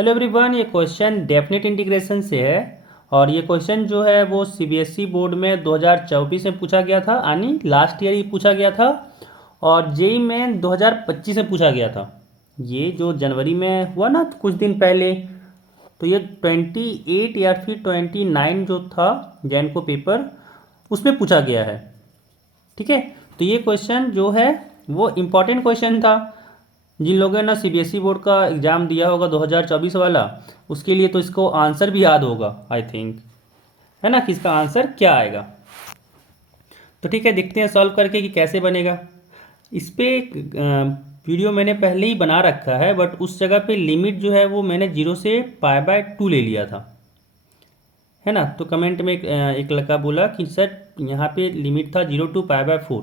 Hello everyone, ये question definite integration से है और ये क्वेश्चन जो है वो सीबीएसई बोर्ड में 2024 में पूछा गया था, यानी लास्ट ईयर ही पूछा गया था। और जेईई में 2025 में पूछा गया था। ये जो जनवरी में हुआ ना कुछ दिन पहले, तो ये 28 या फिर 29 जो था जैन को पेपर, उसमें पूछा गया है। ठीक है, तो ये क्वेश्चन जो है वो इम्पॉर्टेंट क्वेश्चन था। जिन लोगों ने ना सीबीएसई बोर्ड का एग्ज़ाम दिया होगा 2024 वाला, उसके लिए तो इसको आंसर भी याद होगा आई थिंक, है ना, कि इसका आंसर क्या आएगा। तो ठीक है, देखते हैं सॉल्व करके कि कैसे बनेगा। इस पे वीडियो मैंने पहले ही बना रखा है, बट उस जगह पे लिमिट जो है वो मैंने 0 से π/2 ले लिया था, है ना। तो कमेंट में एक लड़का बोला कि सर यहाँ पे लिमिट था 0 to π/4।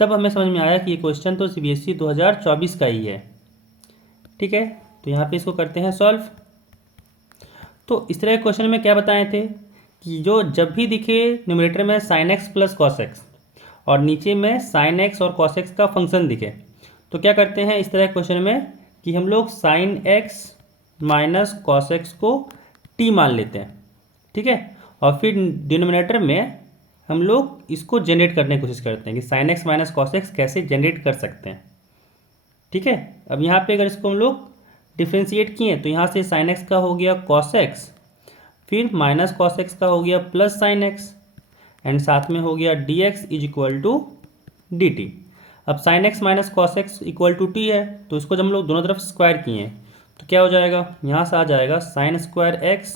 तब हमें समझ में आया कि ये क्वेश्चन तो सीबीएसई 2024 का ही है। ठीक है, तो यहाँ पे इसको करते हैं सॉल्व। तो इस तरह के क्वेश्चन में क्या बताए थे कि जो जब भी दिखे न्यूमरेटर में sin x plus cos x और नीचे में sin x और cos x का फंक्शन दिखे, तो क्या करते हैं इस तरह के क्वेश्चन में कि हम लोग sin x minus cos x को t मान लेते हैं। ठीक है, और फिर डिनोमिनेटर में हम लोग इसको जनरेट करने की कोशिश करते हैं कि sin x minus cos x कैसे जनरेट कर सकते हैं। ठीक है, अब यहाँ पे अगर इसको हम लोग डिफ्रेंशिएट किए तो यहाँ से sin x का हो गया cos x, फिर माइनस cos x का हो गया प्लस sin x, एंड साथ में हो गया dx is equal to dt। अब sin x minus cos x equal to t है, तो इसको जब हम लोग दोनों तरफ स्क्वायर किए तो क्या हो जाएगा, यहाँ से आ जाएगा sine square x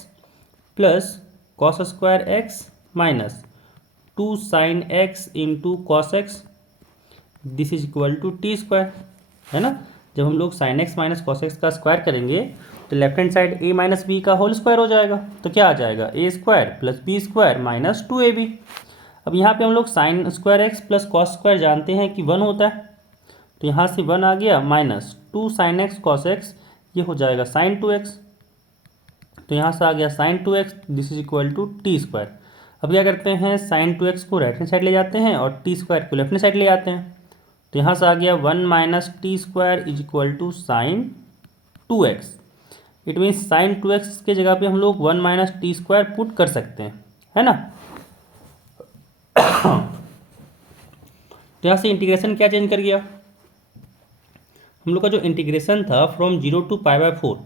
plus cos square x minus 2 sin x into cos x, this is equal to t square, है ना। जब हम लोग sin x माइनस कॉस एक्स का स्क्वायर करेंगे तो left hand side a minus b का होल स्क्वायर हो जाएगा, तो क्या आ जाएगा a square plus b square minus 2ab। अब यहाँ पे हम लोग sine square x plus cos square जानते हैं कि 1 होता है, तो यहाँ से 1 आ गया minus 2 sin x cos x, ये हो जाएगा sin 2x, तो यहाँ से आ गया sin 2x, this is equal to t square. अब क्या करते हैं, sin 2x को राइट हैंड साइड ले जाते हैं और टी स्क्वायर को लेफ्ट हैंड साइड ले जाते हैं, तो यहाँ से आ गया 1 minus t square is equal to sine 2x। It means sine 2x के जगह पे हम लोग 1 माइनस टी स्क्वायर पुट कर सकते हैं, है ना। तो यहाँ से इंटीग्रेशन क्या चेंज कर गया, हम लोग का जो इंटीग्रेशन था फ्रॉम 0 to π/4,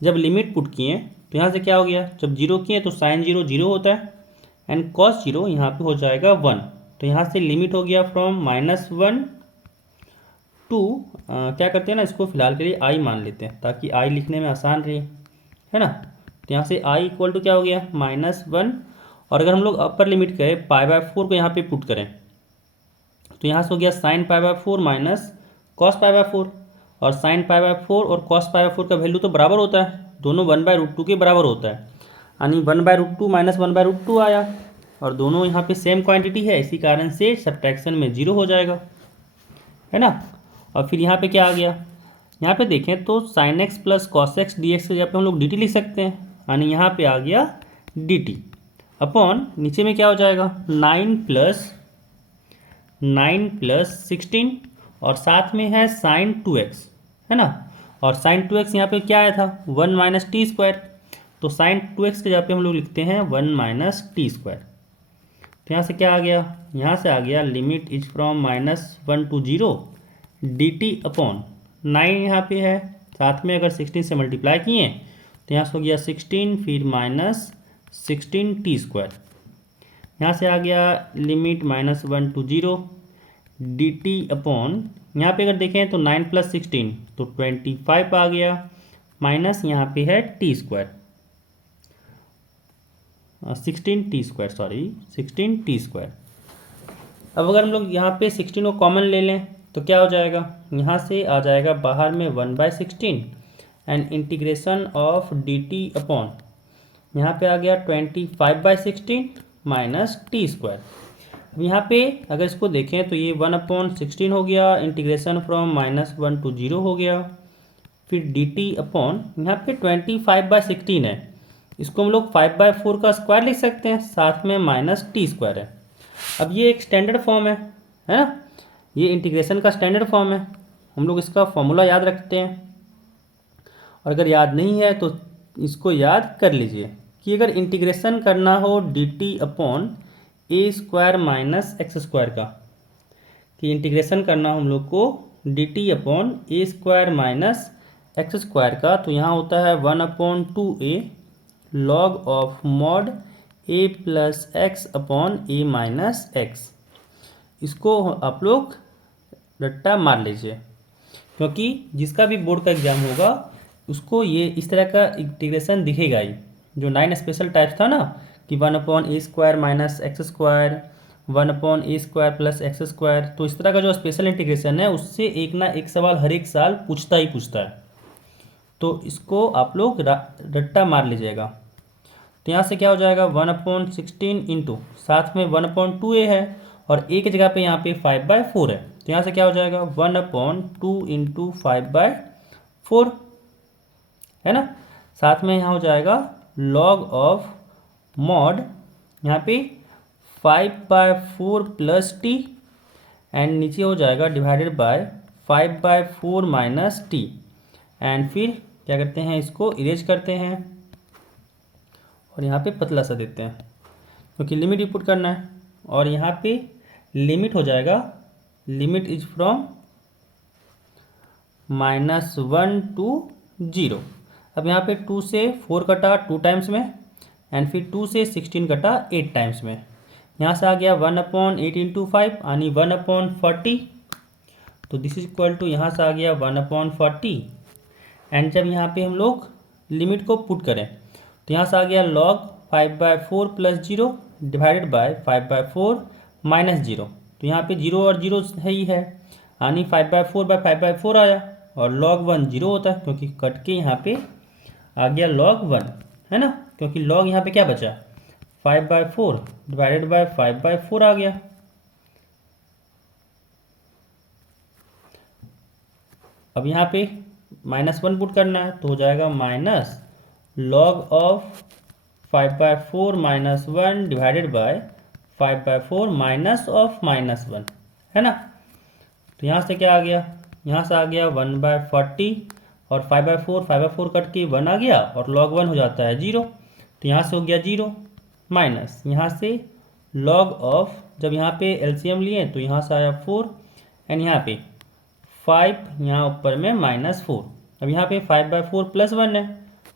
जब लिमिट पुट किए तो यहाँ से क्या हो गया, जब 0 किए तो साइन 0 0 होता है एंड कॉस 0 यहाँ पे हो जाएगा 1, तो यहाँ से लिमिट हो गया फ्रॉम -1 टू क्या करते हैं ना, इसको फिलहाल के लिए आई मान लेते हैं ताकि आई लिखने में आसान रहे, है ना। तो यहाँ से आई इक्वल टू क्या हो गया -1, और अगर हम लोग अपर लिमिट करें π/4 को यहाँ पे पुट करें तो यहाँ से हो गया साइन π/4 माइनस कॉस π/4, और साइन π/4 और कॉस π/4 का वैल्यू तो बराबर होता है, दोनों 1/√2 के बराबर होता है, यानी 1/√2 माइनस 1/√2 आया, और दोनों यहाँ पे सेम क्वांटिटी है, इसी कारण से सब्ट्रैक्शन में 0 हो जाएगा, है ना। और फिर यहाँ पे क्या आ गया, यहाँ पे देखें तो sin x plus cos x D x के जगह पे हम लोग dt लिख सकते हैं, यानी यहाँ पे आ गया dt अपॉन नीचे में क्या हो जाएगा 9 प्लस 16, और साथ में है sin 2x, है ना। और sin 2x यहाँ पे क्या आया था 1 माइनस टी स्क्वायर, तो sin 2x के जगह पे हम लोग लिखते हैं 1 माइनस टी स्क्वायर। तो यहाँ से क्या आ गया, यहाँ से आ गया limit is from -1 to 0 dt upon 9 यहाँ पे है, साथ में अगर 16 से मल्टीप्लाई किए तो यहाँ से हो गया 16 फिर माइनस 16 टी स्क्वायर, यहाँ से आ गया लिमिट -1 to 0 dt अपॉन, यहाँ पे अगर देखें तो 9 प्लस 16 तो 25 आ गया, माइनस यहाँ पे है T square 16 T square, sorry 16 T square. अब अगर हम लोग यहाँ पे 16 को कॉमन ले लें तो क्या हो जाएगा, यहाँ से आ जाएगा बाहर में 1/16 and integration of dt upon, यहाँ पे आ गया 25/16 माइनस टी स्क्वायर। अब यहाँ पे अगर इसको देखें तो ये 1/16 हो गया, इंटीग्रेशन फ्रॉम -1 to 0 हो गया, फिर dt अपॉन यहाँ पे 25/16 है, इसको हम लोग 5/4 का स्क्वायर लिख सकते हैं, साथ में माइनस टी स्क्वायर है। अब ये एक स्टैंडर्ड फॉर्म है ना, ये इंटीग्रेशन का स्टैंडर्ड फॉर्म है, हम लोग इसका फॉर्मूला याद रखते हैं। और अगर याद नहीं है तो इसको याद कर लीजिए कि अगर इंटीग्रेशन करना हो dt अपॉन ए स्क्वायर माइनस एक्स स्क्वायर का, कि इंटीग्रेशन करना हम लोग को dt अपॉन ए स्क्वायर माइनस एक्स स्क्वायर का, तो यहाँ होता है 1/2a log of mod a plus x upon A minus x. इसको आप लोग रट्टा मार लीजिए, क्योंकि जिसका भी बोर्ड का एग्जाम होगा उसको ये इस तरह का इंटीग्रेशन दिखेगा ही। जो 9 स्पेशल टाइप्स था ना कि 1/a square minus x square, 1/a square plus x square, तो इस तरह का जो स्पेशल इंटीग्रेशन है उससे एक ना एक सवाल हर एक साल पूछता ही पूछता है। तो इसको आप लोग रट्टा मार लीजिएगा। तो यहाँ से क्या हो जाएगा 1/16 इंटू साथ में 1/2a है और a की जगह पे यहाँ पे 5/4 है, तो यहाँ से क्या हो जाएगा 1/2 इंटू 5/4 है ना। साथ में यहाँ हो जाएगा लॉग ऑफ मॉड यहाँ पे 5/4 प्लस टी एंड नीचे हो जाएगा divided by 5/4 minus T. And फिर क्या करते हैं, इसको इरेज करते हैं और यहाँ पे पतला सा देते हैं क्योंकि लिमिट इनपुट करना है। और यहाँ पे लिमिट हो जाएगा, लिमिट इज फ्रॉम -1 to 0। अब यहाँ पे 2 से 4 कटा 2 टाइम्स में एंड फिर 2 से 16 कटा 8 टाइम्स में। यहाँ से आ गया 1/8 इंटू 5 यानी 1/40। तो दिस इज इक्वल टू यहाँ से आ गया 1/40। एंड जब यहाँ पे हम लोग लिमिट को पुट करें तो यहाँ से आ गया log 5/4 plus 0 divided by 5/4 minus 0। तो यहाँ पे 0 और 0 है ही है, यानी 5/4 आया और log 1 0 होता है क्योंकि कट के यहाँ पे आ गया log 1 है ना, क्योंकि log यहाँ पे क्या बचा 5/4 डिवाइडेड बाय 5/4 आ गया। अब यहाँ पे -1 पुट करना है तो हो जाएगा minus log of 5/4 minus 1 divided by 5/4 minus of -1 है ना। तो यहाँ से क्या आ गया, यहाँ से आ गया 1/40 और 5/4 कट के 1 आ गया और log 1 हो जाता है 0। तो यहाँ से हो गया 0 माइनस यहाँ से log ऑफ, जब यहाँ पे एलसीएम लिए तो यहाँ से आया 4 एंड यहाँ पे 5 यहाँ ऊपर में -4। अब यहाँ पे 5/4 प्लस 1 है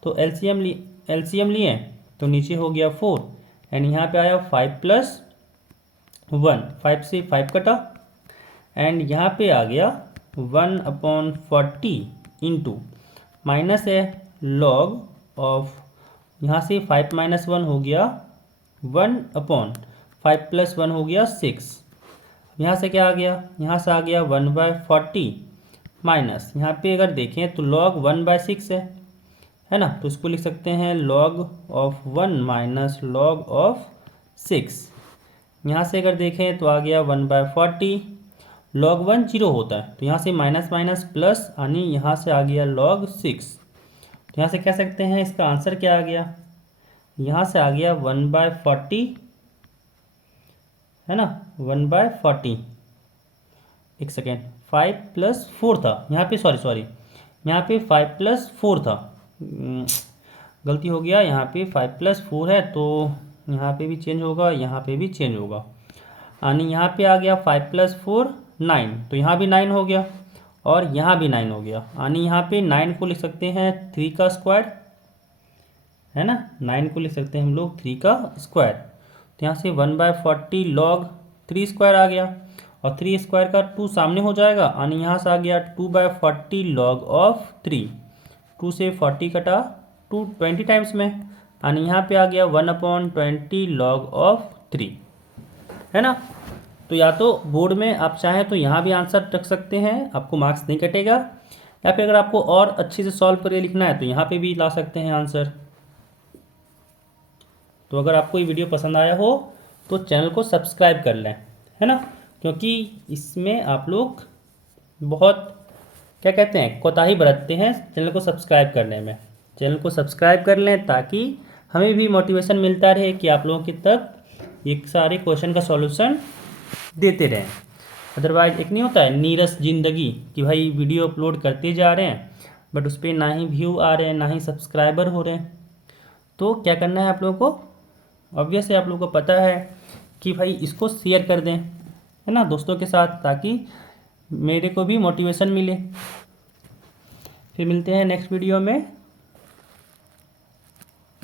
तो एलसीएम लिए तो नीचे हो गया 4 एंड यहाँ पे आया 5 प्लस 1, 5 से 5 कटा एंड यहाँ पे आ गया 1/40 इंटू माइनस है लॉग ऑफ, यहाँ से 5 माइनस 1 हो गया 1/5 प्लस 1 हो गया 6। यहाँ से क्या आ गया, यहाँ से आ गया 1/40 माइनस यहाँ पे अगर देखें तो log 1/6 है ना, तो इसको लिख सकते हैं log of 1 minus log of 6। यहाँ से अगर देखें तो आ गया 1/40, log 1 0 होता है तो यहाँ से माइनस माइनस प्लस यानी यहाँ से आ गया log 6। तो यहाँ से कह सकते हैं इसका आंसर क्या आ गया, यहाँ से आ गया 1/40 है ना, 1/40। एक सेकेंड 5 + 4 था यहाँ पे, सॉरी यहाँ पे 5 + 4 था, गलती हो गया, यहाँ पे 5 + 4 है तो यहाँ पे भी चेंज होगा, यहाँ पे भी चेंज होगा, यानी यहाँ पे आ गया 5 + 4 9, तो यहाँ भी 9 हो गया और यहाँ भी 9 हो गया, यानी यहाँ पे 9 को लिख सकते हैं 3 का स्क्वायर है ना, 9 को लिख सकते हैं हम लोग 3 का स्क्वायर। तो यहाँ से 1/40 log 3 स्क्वायर आ गया और 3 स्क्वायर का 2 सामने हो जाएगा, यानी यहाँ से आ गया 2/40 log ऑफ 3, 2 से 40 कटा 20 टाइम्स में, यानी यहाँ पे आ गया 1/20 log ऑफ 3 है ना। तो या तो बोर्ड में आप चाहें तो यहाँ भी आंसर रख सकते हैं, आपको मार्क्स नहीं कटेगा, या फिर अगर आपको और अच्छे से सॉल्व करके लिखना है तो यहाँ पे भी ला सकते हैं आंसर। तो अगर आपको ये वीडियो पसंद आया हो तो चैनल को सब्सक्राइब कर लें है ना, क्योंकि इसमें आप लोग बहुत क्या कहते हैं कोताही बरतते हैं चैनल को सब्सक्राइब करने में। चैनल को सब्सक्राइब कर लें ताकि हमें भी मोटिवेशन मिलता रहे कि आप लोगों की तक एक सारे क्वेश्चन का सॉल्यूशन देते रहें। अदरवाइज एक नहीं होता है नीरस ज़िंदगी कि भाई वीडियो अपलोड करते जा रहे हैं बट उस पर ना ही व्यू आ रहे हैं ना ही सब्सक्राइबर हो रहे हैं। तो क्या करना है आप लोगों को, ऑब्वियस है आप लोगों को पता है कि भाई इसको शेयर कर दें, है ना, दोस्तों के साथ, ताकि मेरे को भी मोटिवेशन मिले। फिर मिलते हैं नेक्स्ट वीडियो में।